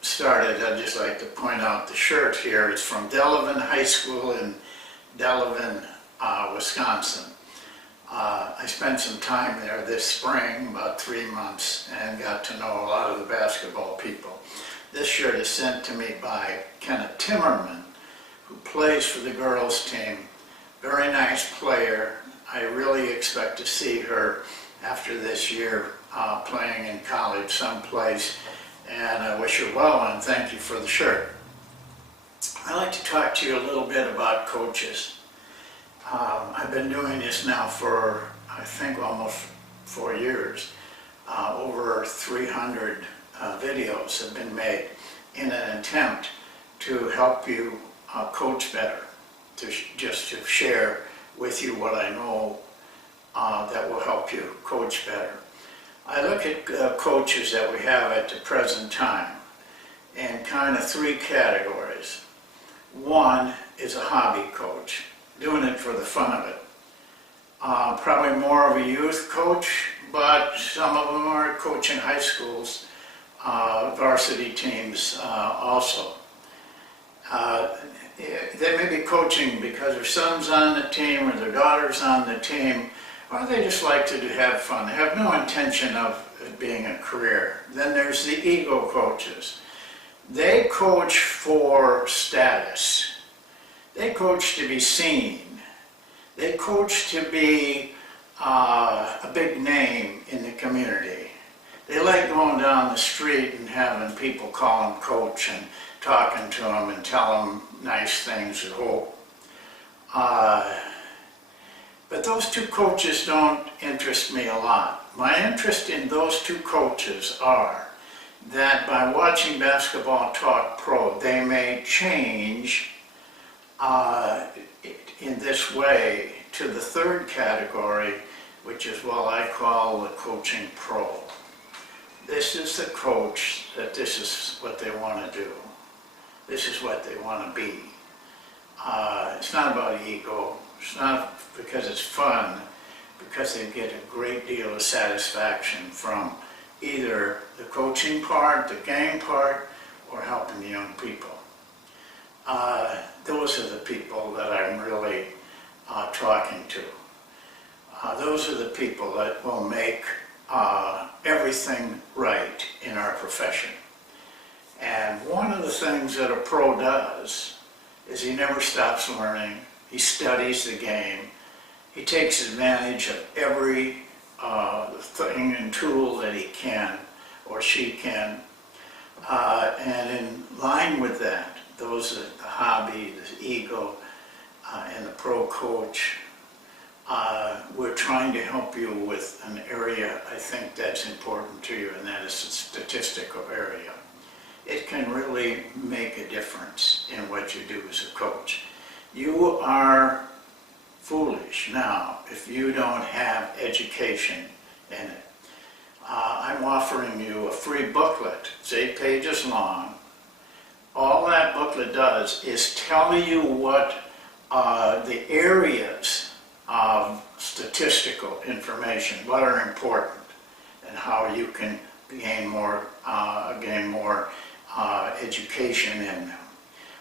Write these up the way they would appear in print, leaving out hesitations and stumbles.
started, I'd just like to point out the shirt here. It's from Delavan High School in Delavan, Wisconsin. I spent some time there this spring, about 3 months, and got to know a lot of the basketball people. This shirt is sent to me by Kenneth Timmerman, who plays for the girls team. Very nice player. I really expect to see her after this year playing in college someplace, and I wish her well and thank you for the shirt. I'd like to talk to you a little bit about coaches. I've been doing this now for, I think, almost 4 years. Over 300 videos have been made in an attempt to help you coach better, just to share with you what I know that will help you coach better. I look at coaches that we have at the present time in kind of 3 categories. One is a hobby coach, doing it for the fun of it. Probably more of a youth coach, but some of them are coaching high schools, varsity teams also. They may be coaching because their son's on the team or their daughter's on the team, or they just like to have fun. They have no intention of it being a career. Then there's the ego coaches. They coach for status. They coach to be seen. They coach to be a big name in the community. They like going down the street and having people call them coach and talking to them and tell them nice things at home. But those 2 coaches don't interest me a lot. My interest in those 2 coaches are that by watching Basketball Talk Pro, they may change in this way to the 3rd category, which is what I call the coaching pro. This is the coach that this is what they want to do. This is what they want to be. It's not about ego. It's not because it's fun, because they get a great deal of satisfaction from either the coaching part, the game part, or helping the young people. Those are the people that I'm really talking to. Those are the people that will make everything right in our profession. And one of the things that a pro does is he never stops learning. He studies the game. He takes advantage of every thing and tool that he can or she can. And in line with that, those are the hobby, the ego, and the pro coach. We're trying to help you with an area I think that's important to you, and that is the statistical area. It can really make a difference in what you do as a coach. You are foolish now if you don't have education in it. I'm offering you a free booklet. It's 8 pages long. All that booklet does is tell you what the areas of statistical information, what are important, and how you can gain more education in them.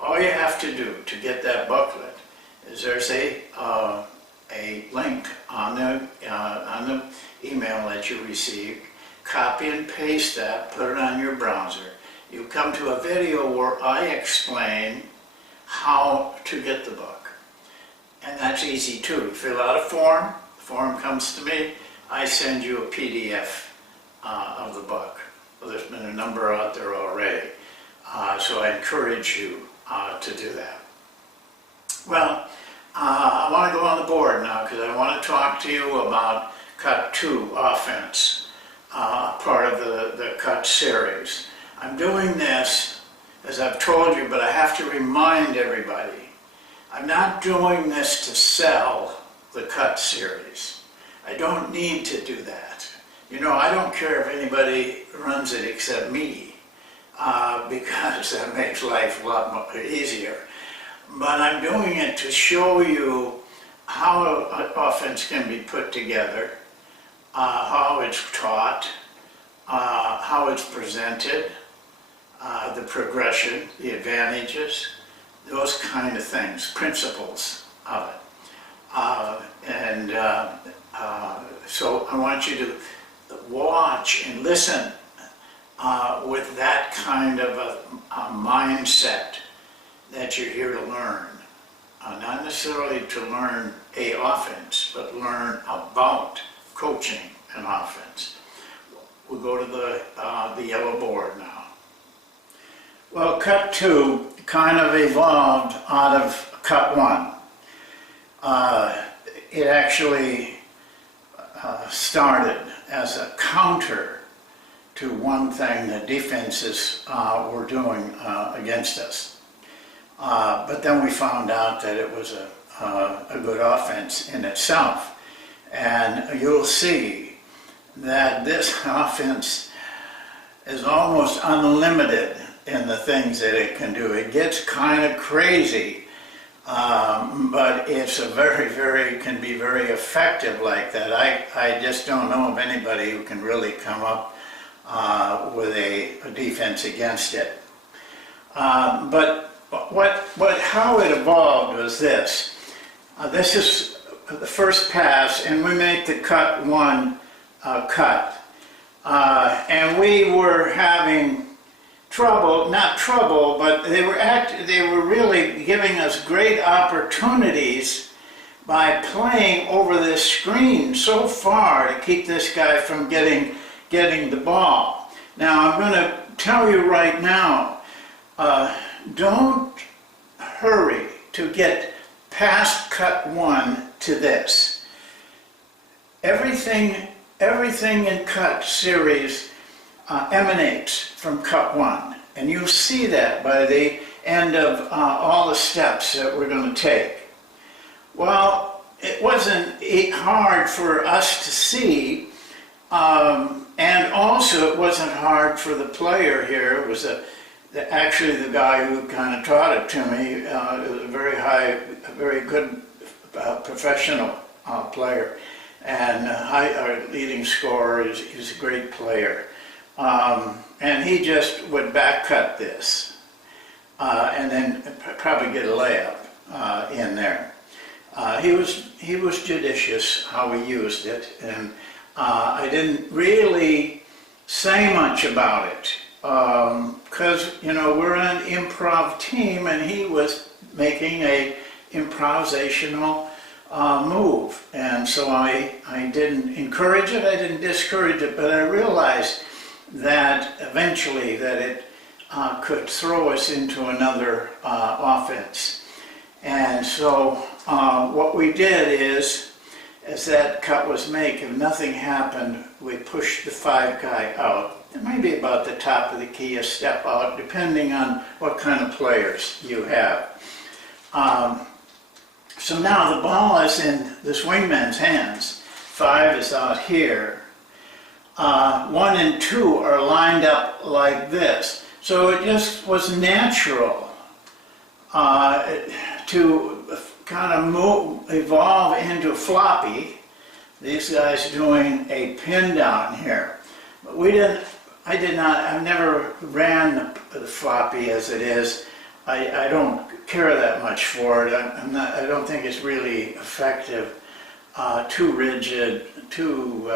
All you have to do to get that booklet is there's a link on the email that you received. Copy and paste that, put it on your browser. You come to a video where I explain how to get the book. And that's easy too. You fill out a form, the form comes to me, I send you a PDF of the book. Well, there's been a number out there already, so I encourage you to do that. Well, I want to go on the board now because I want to talk to you about Cut 2 offense, part of the Cut series. I'm doing this, as I've told you, but I have to remind everybody, I'm not doing this to sell the Cut series. I don't need to do that. You know, I don't care if anybody runs it except me, because that makes life a lot more easier. But I'm doing it to show you how an offense can be put together, how it's taught, how it's presented, the progression, the advantages, those kind of things, principles of it. So I want you to watch and listen with that kind of a mindset that you're here to learn. Not necessarily to learn a offense, but learn about coaching an offense. We'll go to the yellow board now. Well, cut 2 kind of evolved out of cut 1. It actually started as a counter to one thing that defenses were doing against us. But then we found out that it was a good offense in itself. And you'll see that this offense is almost unlimited in the things that it can do. It gets kind of crazy, but it's can be very effective like that. I just don't know of anybody who can really come up with a defense against it. But how it evolved was this. This is the first pass, and we make the cut 1 cut. And we were having trouble, not trouble, but they were really giving us great opportunities by playing over this screen so far to keep this guy from getting the ball. Now I'm going to tell you right now, don't hurry to get past cut 1 to this. Everything in cut series emanates from cut 1, and you'll see that by the end of all the steps that we're going to take. Well, it wasn't hard for us to see, and also it wasn't hard for the player here. It was actually the guy who kind of taught it to me. Was a very good professional player, and our leading scorer. He's a great player. And he just would back cut this and then probably get a layup in there. He was judicious how he used it, and I didn't really say much about it because we're an improv team, and he was making a improvisational move, and so I didn't encourage it, I didn't discourage it, but I realized that eventually that it could throw us into another offense. And so what we did is, as that cut was made, if nothing happened, we pushed the 5 guy out. It may be about the top of the key, a step out, depending on what kind of players you have. So now the ball is in this wingman's hands. 5 is out here. 1 and 2 are lined up like this. So it just was natural to kind of evolve into floppy. These guys doing a pin down here. But I never ran the floppy as it is. I don't care that much for it. I don't think it's really effective. Too rigid, too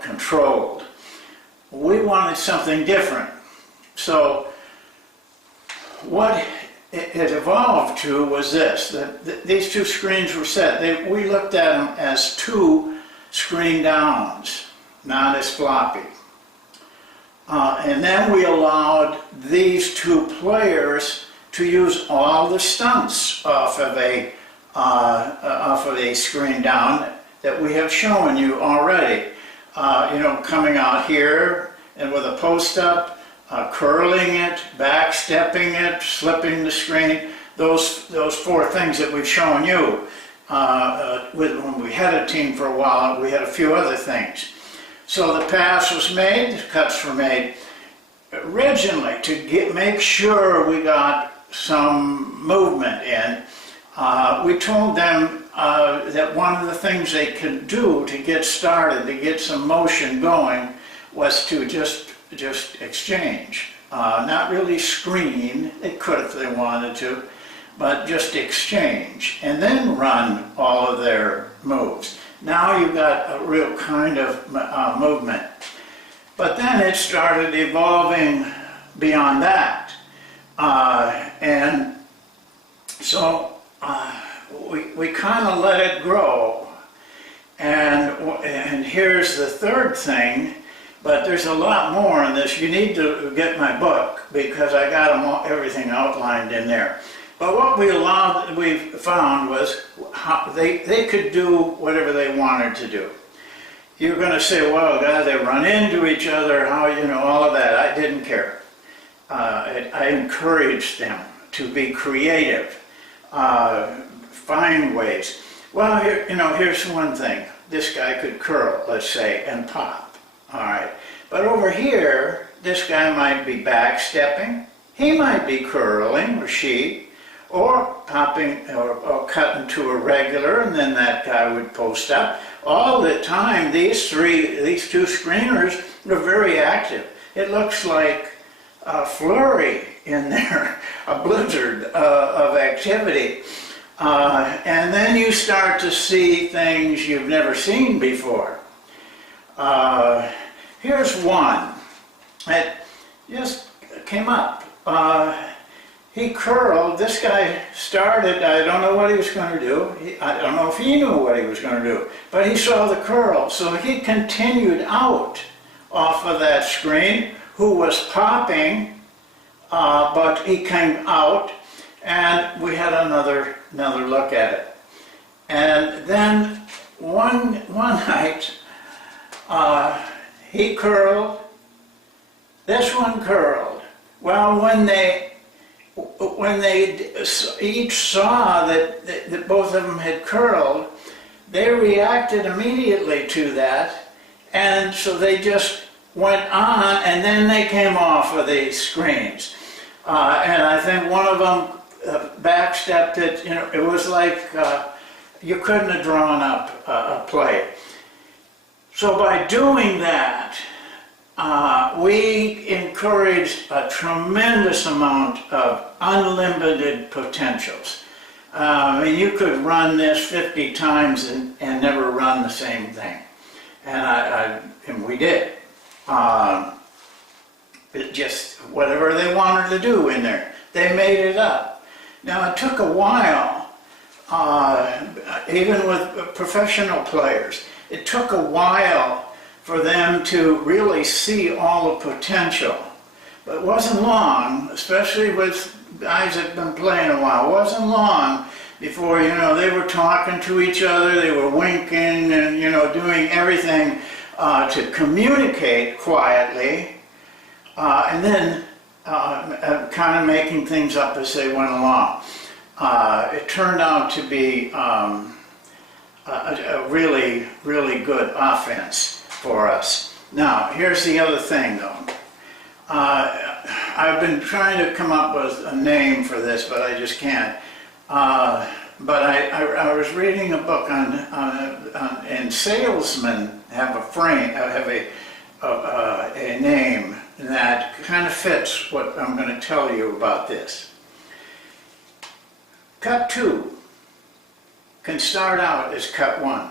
controlled. We wanted something different. So what it evolved to was this, that these 2 screens were set. We looked at them as 2 screen downs, not as floppy. And then we allowed these 2 players to use all the stunts off of a screen down that we have shown you already. Coming out here and with a post up, curling it, back stepping it, slipping the screen, those 4 things that we've shown you. When we had a team for a while, we had a few other things. So the pass was made, the cuts were made originally to make sure we got some movement in. We told them that one of the things they could do to get started, to get some motion going, was to just just exchange. Not really screen, they could if they wanted to, but just exchange and then run all of their moves. Now you've got a real kind of movement. But then it started evolving beyond that. And so we kind of let it grow. And here's the third thing, but there's a lot more in this. You need to get my book because I got everything outlined in there. But what we found was how they could do whatever they wanted to do. You're going to say, well, God, they run into each other, how, all of that. I didn't care. I encouraged them to be creative, find ways. Well, here's one thing. This guy could curl, let's say, and pop. All right. But over here, this guy might be backstepping. He might be curling, or she, or popping, or cutting to a regular, and then that guy would post up. All the time, these two screeners are very active. It looks like a flurry in there, a blizzard of activity. And then you start to see things you've never seen before. Here's one that just came up. He curled. This guy started, I don't know what he was going to do. I don't know if he knew what he was going to do, but he saw the curl. So he continued out off of that screen, who was popping, but he came out, and we had another look at it. And then one night, he curled, this one curled. Well, when they each saw that both of them had curled, they reacted immediately to that, and so they just went on, and then they came off of these screens. And I think one of them backstepped it. It was like you couldn't have drawn up a play. So by doing that, we encouraged a tremendous amount of unlimited potentials. I mean, you could run this 50 times and never run the same thing. And we did. It just, whatever they wanted to do in there, they made it up. Now, it took a while, even with professional players, it took a while for them to really see all the potential. But it wasn't long, especially with guys that had been playing a while, it wasn't long before, they were talking to each other, they were winking and, doing everything to communicate quietly, and then kind of making things up as they went along. It turned out to be a really, really good offense for us. Now, here's the other thing, though. I've been trying to come up with a name for this, but I just can't. But I was reading a book and salesmen have a name that kind of fits what I'm going to tell you about this. Cut 2 can start out as cut 1.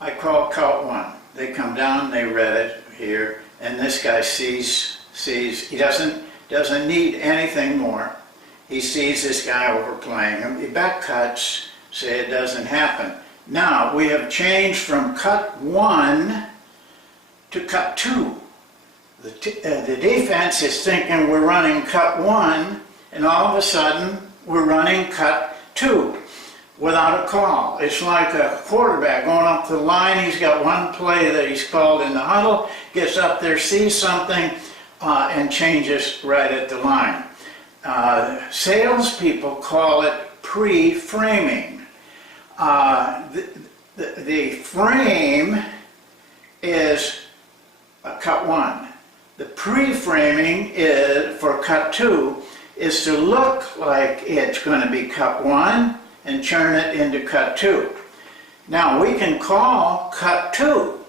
I call cut 1. They come down, they read it here, and this guy sees he doesn't need anything more. He sees this guy overplaying him. He back cuts, say it doesn't happen. Now we have changed from cut 1 to cut 2. The defense is thinking we're running cut 1, and all of a sudden we're running cut 2 without a call. It's like a quarterback going up the line. He's got one play that he's called in the huddle, gets up there, sees something, and changes right at the line. Salespeople call it pre-framing. The frame is cut 1. The pre-framing is for cut 2 is to look like it's going to be cut 1 and turn it into cut 2. Now we can call cut 2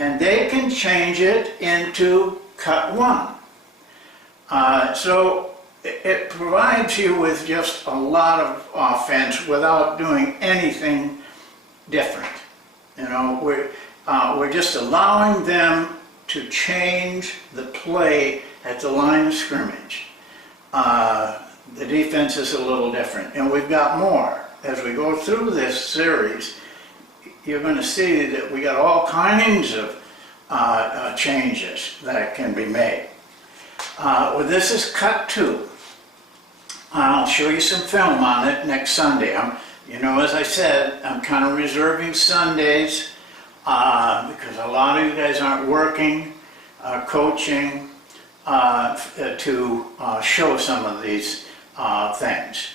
and they can change it into cut 1. So it provides you with just a lot of offense without doing anything different. You know, we're just allowing them to change the play at the line of scrimmage. The defense is a little different, and we've got more. As we go through this series, you're going to see that we got all kinds of changes that can be made. Well, this is cut 2. I'll show you some film on it next Sunday. You know, as I said, I'm kind of reserving Sundays because a lot of you guys aren't working, coaching, to show some of these things.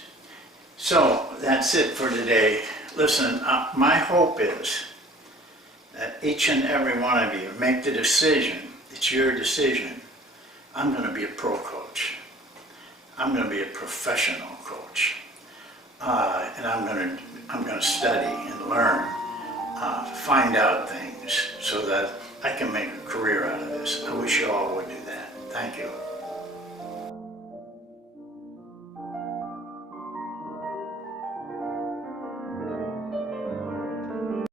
So that's it for today. Listen, my hope is that each and every one of you make the decision. It's your decision. I'm going to be a pro coach. I'm going to be a professional coach, and I'm going to study and learn, find out things so that I can make a career out of this. I wish you all would do that. Thank you.